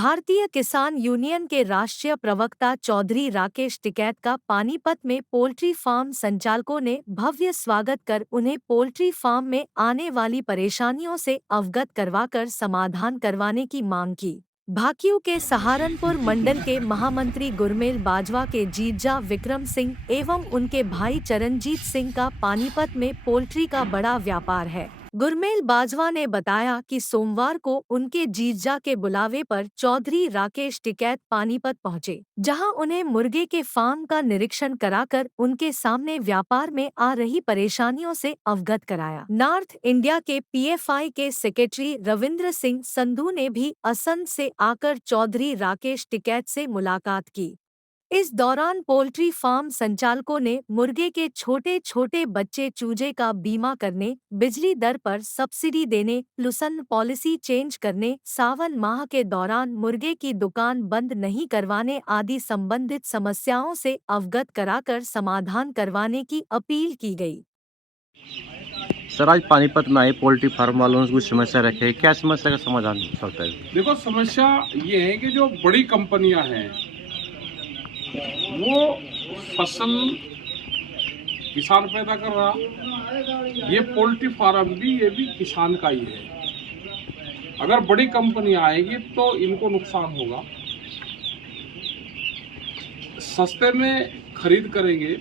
भारतीय किसान यूनियन के राष्ट्रीय प्रवक्ता चौधरी राकेश टिकैत का पानीपत में पोल्ट्री फार्म संचालकों ने भव्य स्वागत कर उन्हें पोल्ट्री फार्म में आने वाली परेशानियों से अवगत करवाकर समाधान करवाने की मांग की। भाकियू के सहारनपुर मंडल के महामंत्री गुरमेल बाजवा के जीजा विक्रम सिंह एवं उनके भाई चरणजीत सिंह का पानीपत में पोल्ट्री का बड़ा व्यापार है। गुरमेल बाजवा ने बताया कि सोमवार को उनके जीजा के बुलावे पर चौधरी राकेश टिकैत पानीपत पहुंचे, जहां उन्हें मुर्गे के फार्म का निरीक्षण कराकर उनके सामने व्यापार में आ रही परेशानियों से अवगत कराया। नॉर्थ इंडिया के पीएफआई के सेक्रेटरी रविंद्र सिंह संधू ने भी असंध से आकर चौधरी राकेश टिकैत से मुलाकात की। इस दौरान पोल्ट्री फार्म संचालकों ने मुर्गे के छोटे छोटे बच्चे चूजे का बीमा करने, बिजली दर पर सब्सिडी देने, लुसन पॉलिसी चेंज करने, सावन माह के दौरान मुर्गे की दुकान बंद नहीं करवाने आदि संबंधित समस्याओं से अवगत कराकर समाधान करवाने की अपील की गई। सर, आज पानीपत में आए पोल्ट्री फार्म वालों ने कुछ समस्या रखे है, क्या समस्या का समाधान हो सकता है? देखो, समस्या ये है कि जो बड़ी कंपनियां हैं वो फसल किसान पैदा कर रहा, ये पोल्ट्री फार्म भी ये भी किसान का ही है। अगर बड़ी कंपनी आएगी तो इनको नुकसान होगा, सस्ते में खरीद करेंगे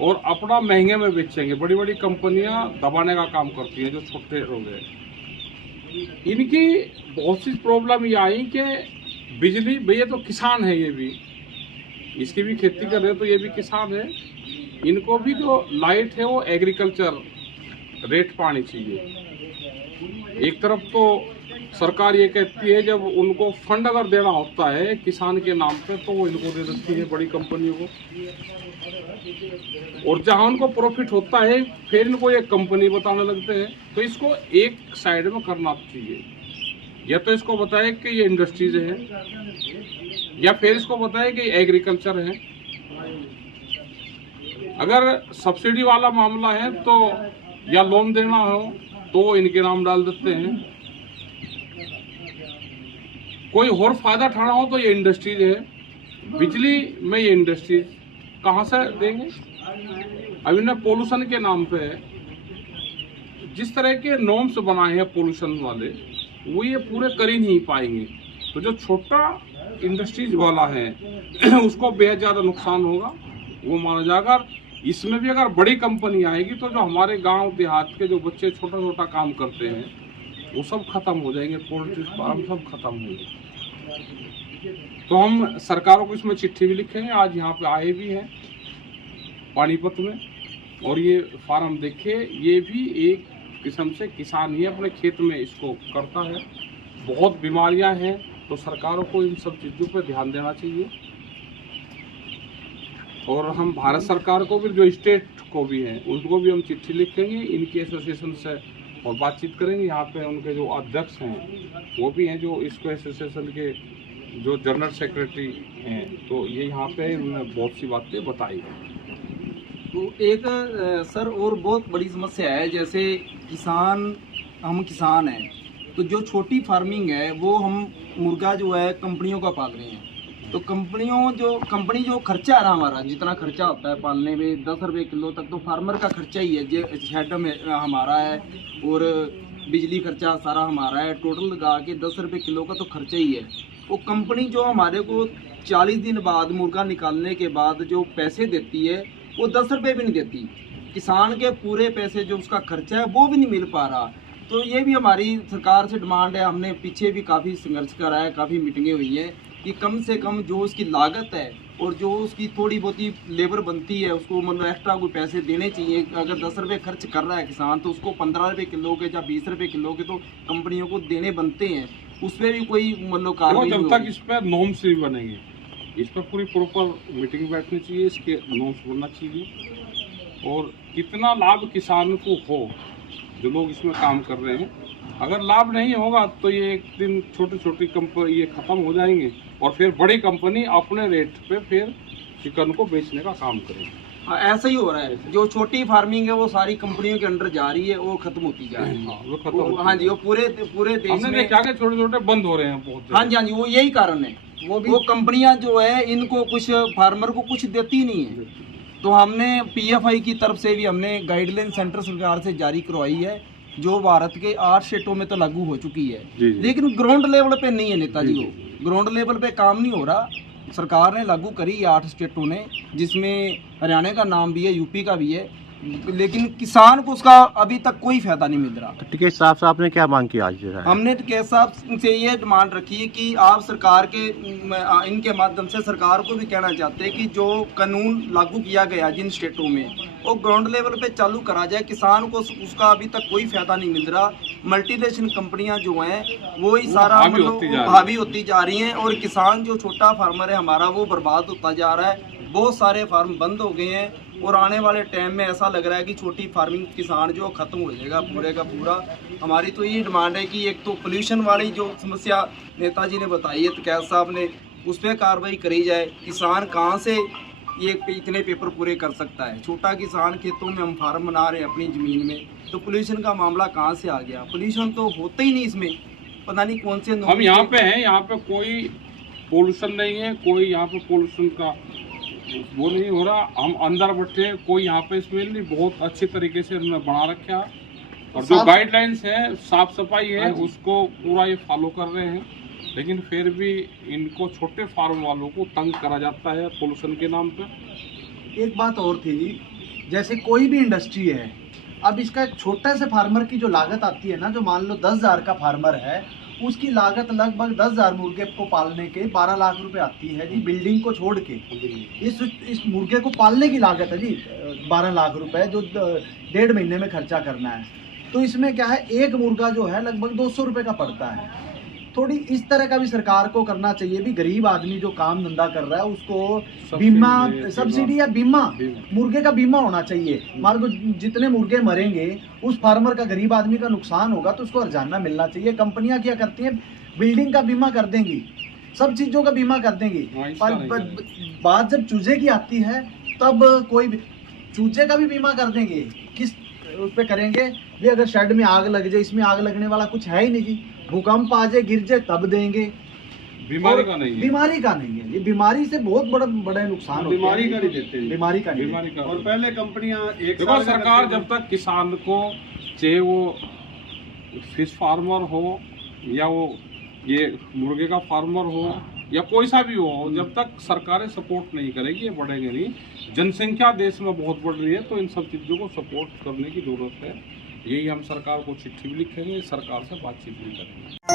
और अपना महंगे में बेचेंगे। बड़ी बड़ी कंपनियां दबाने का काम करती हैं जो छोटे लोग हैं। इनकी बहुत सी प्रॉब्लम ये आई कि बिजली, भैया तो किसान है, ये भी इसकी भी खेती कर रहे हैं तो ये भी किसान है, इनको भी जो लाइट है वो एग्रीकल्चर रेट पानी चाहिए। एक तरफ तो सरकार ये कहती है जब उनको फंड अगर देना होता है किसान के नाम पे तो वो इनको दे देती है बड़ी कंपनियों को, और जहां उनको प्रॉफिट होता है फिर इनको ये कंपनी बताने लगते हैं। तो इसको एक साइड में करना चाहिए, या तो इसको बताए कि ये इंडस्ट्रीज है या फिर इसको बताए कि एग्रीकल्चर है। अगर सब्सिडी वाला मामला है तो या लोन देना हो तो इनके नाम डाल देते हैं, कोई और फायदा उठाना हो तो ये इंडस्ट्रीज है। बिजली में ये इंडस्ट्रीज कहाँ से देंगे? अब इन्हें पोल्यूशन के नाम पे जिस तरह के नॉर्म्स बनाए हैं पोल्यूशन वाले वो ये पूरे कर ही नहीं पाएंगे। तो जो छोटा इंडस्ट्रीज वाला है उसको बेहद ज़्यादा नुकसान होगा, वो माना जाएगा। इसमें भी अगर बड़ी कंपनी आएगी तो जो हमारे गांव देहात के जो बच्चे छोटा छोटा काम करते हैं वो सब खत्म हो जाएंगे, पोल्ट्री फार्म सब खत्म होंगे। तो हम सरकारों को इसमें चिट्ठी भी लिखेंगे, आज यहाँ पे आए भी हैं पानीपत में, और ये फार्म देखिए, ये भी एक किस्म से किसान ही अपने खेत में इसको करता है। बहुत बीमारियां हैं तो सरकारों को इन सब चीज़ों पर ध्यान देना चाहिए। और हम भारत सरकार को भी, जो स्टेट को भी हैं, उनको भी हम चिट्ठी लिखेंगे, इनकी एसोसिएशन से और बातचीत करेंगे। यहाँ पे उनके जो अध्यक्ष हैं वो भी हैं, जो इसको एसोसिएशन के जो जनरल सेक्रेटरी हैं, तो ये यहाँ पे उन्होंने बहुत सी बातें बताई। तो एक सर और बहुत बड़ी समस्या है, जैसे हम किसान हैं तो जो छोटी फार्मिंग है वो हम मुर्गा जो है कंपनियों का पाल रहे हैं। तो कंपनी जो खर्चा आ रहा हमारा, जितना खर्चा होता है पालने में 10 रुपये किलो तक, तो फार्मर का खर्चा ही है, जो शेड में हमारा है और बिजली खर्चा सारा हमारा है, टोटल लगा के 10 रुपये किलो का तो खर्चा ही है। वो कंपनी जो हमारे को 40 दिन बाद मुर्गा निकालने के बाद जो पैसे देती है वो 10 रुपये भी नहीं देती। किसान के पूरे पैसे जो उसका खर्चा है वो भी नहीं मिल पा रहा। तो ये भी हमारी सरकार से डिमांड है। हमने पीछे भी काफ़ी संघर्ष करा है, काफ़ी मीटिंगें हुई हैं कि कम से कम जो उसकी लागत है और जो उसकी थोड़ी बहुत ही लेबर बनती है उसको मतलब एक्स्ट्रा कोई पैसे देने चाहिए। अगर 10 रुपये खर्च कर रहा है किसान तो उसको 15 रुपये किलो के या 20 रुपये किलो के तो कंपनियों को देने बनते हैं। उस पर भी कोई मतलब कार्रवाई जब तक इस पर नॉर्म्स नहीं बनेंगे, इस पर पूरी प्रॉपर मीटिंग बैठनी चाहिए, इसके नॉर्म्स बनना चाहिए और कितना लाभ किसान को हो जो लोग इसमें काम कर रहे हैं। अगर लाभ नहीं होगा तो ये एक दिन छोटी छोटी कंपनी ये ख़त्म हो जाएंगे और फिर बड़ी कंपनी अपने रेट पे फिर चिकन को बेचने का काम करेगी। हाँ, ऐसा ही हो रहा है। जो छोटी फार्मिंग है वो सारी कंपनियों के अंडर जा रही है, वो खत्म होती जा रही है। हाँ, वो खत्म होती हाँ जी, वो पूरे देश हमने में। देखा कि छोटे छोटे बंद हो रहे हैं बहुत हाँ जी, हाँ जी, वो यही कारण है। वो कंपनियां जो है इनको कुछ फार्मर को कुछ देती नहीं है। तो हमने पीएफआई की तरफ से भी हमने गाइडलाइन सेंटर सरकार से जारी करवाई है, जो भारत के 8 स्टेटों में तो लागू हो चुकी है। जी। लेकिन ग्राउंड लेवल पे नहीं है नेताजी, वो ग्राउंड लेवल पे काम नहीं हो रहा। सरकार ने लागू करी 8 स्टेटों ने, जिसमें हरियाणा का नाम भी है, यूपी का भी है, लेकिन किसान को उसका अभी तक कोई फायदा नहीं मिल रहा। तो टिकैत साहब से आपने क्या मांग की आज जो है? हमने टिकैत साहब से ये डिमांड रखी है कि आप सरकार के इनके माध्यम से सरकार को भी कहना चाहते हैं कि जो कानून लागू किया गया जिन स्टेटों में, वो ग्राउंड लेवल पे चालू करा जाए। किसान को उसका अभी तक कोई फायदा नहीं मिल रहा। मल्टीनेशनल कंपनियां जो हैं वो ही सारा हावी होती जा रही हैं, और किसान जो छोटा फार्मर है हमारा वो बर्बाद होता जा रहा है। बहुत सारे फार्म बंद हो गए हैं, और आने वाले टाइम में ऐसा लग रहा है कि छोटी फार्मिंग किसान जो खत्म हो जाएगा पूरे का पूरा। हमारी तो ये डिमांड है कि एक तो पोल्यूशन वाली जो समस्या नेताजी ने बताई है, टिकैत साहब ने, उस पर कार्रवाई करी जाए। किसान कहाँ से ये इतने पेपर पूरे कर सकता है? छोटा किसान, खेतों में हम फार्म बना रहे हैं अपनी ज़मीन में, तो पोल्यूशन का मामला कहाँ से आ गया? पोल्यूशन तो होता ही नहीं इसमें, पता नहीं कौन से। हम यहाँ पे हैं, यहाँ पे कोई पोल्यूशन नहीं है, कोई यहाँ पे पोल्यूशन का वो नहीं हो रहा। हम अंदर बैठे, कोई यहाँ पे इसमें नहीं, बहुत अच्छी तरीके से हमने बना रखा। और जो गाइडलाइंस है, साफ सफाई है, उसको पूरा ये फॉलो कर रहे हैं। लेकिन फिर भी इनको छोटे फार्म वालों को तंग करा जाता है पोल्यूशन के नाम पे। एक बात और थी, जैसे कोई भी इंडस्ट्री है, अब इसका एक छोटे से फार्मर की जो लागत आती है ना, जो मान लो 10,000 का फार्मर है, उसकी लागत लगभग 10,000 मुर्गे को पालने के 12 लाख रुपए आती है जी। बिल्डिंग को छोड़ के इस मुर्गे को पालने की लागत है जी 12 लाख रुपए, जो 1.5 महीने में खर्चा करना है। तो इसमें क्या है, एक मुर्गा जो है लगभग 200 रुपए का पड़ता है। थोड़ी इस तरह का भी सरकार को करना चाहिए भी। गरीब आदमी जो काम धंधा कर रहा है उसको बीमा, सब्सिडी या बीमा, मुर्गे का बीमा होना चाहिए। हमारे को जितने मुर्गे मरेंगे उस फार्मर का, गरीब आदमी का नुकसान होगा तो उसको हर्जाना मिलना चाहिए। कंपनियां क्या करती हैं, बिल्डिंग का बीमा कर देंगी, सब चीज़ों का बीमा कर देंगी, पर बात जब चूजे की आती है तब कोई चूजे का भी बीमा कर देंगे। किस उस पर करेंगे भी? अगर शेड में आग लग जाए, इसमें आग लगने वाला कुछ है ही नहीं जी। भूकंप आ जाए, गिर जाए, तब देंगे। बीमारी का नहीं है, बीमारी का नहीं है। ये बीमारी से बहुत बड़े नुकसान होते हैं। बीमारी का नहीं देते, बीमारी का नहीं। बीमारी का। और पहले कंपनियां एक देखो, सरकार जब तक किसान को, चाहे वो फिश फार्मर हो या वो ये मुर्गे का फार्मर हो या कोई सा भी हो, जब तक सरकारें सपोर्ट नहीं करेगी ये बढ़ेंगे नहीं। जनसंख्या देश में बहुत बढ़ रही है, तो इन सब चीज़ों को सपोर्ट करने की ज़रूरत है। यही हम सरकार को चिट्ठी भी लिखेंगे, सरकार से बातचीत भी करेंगे।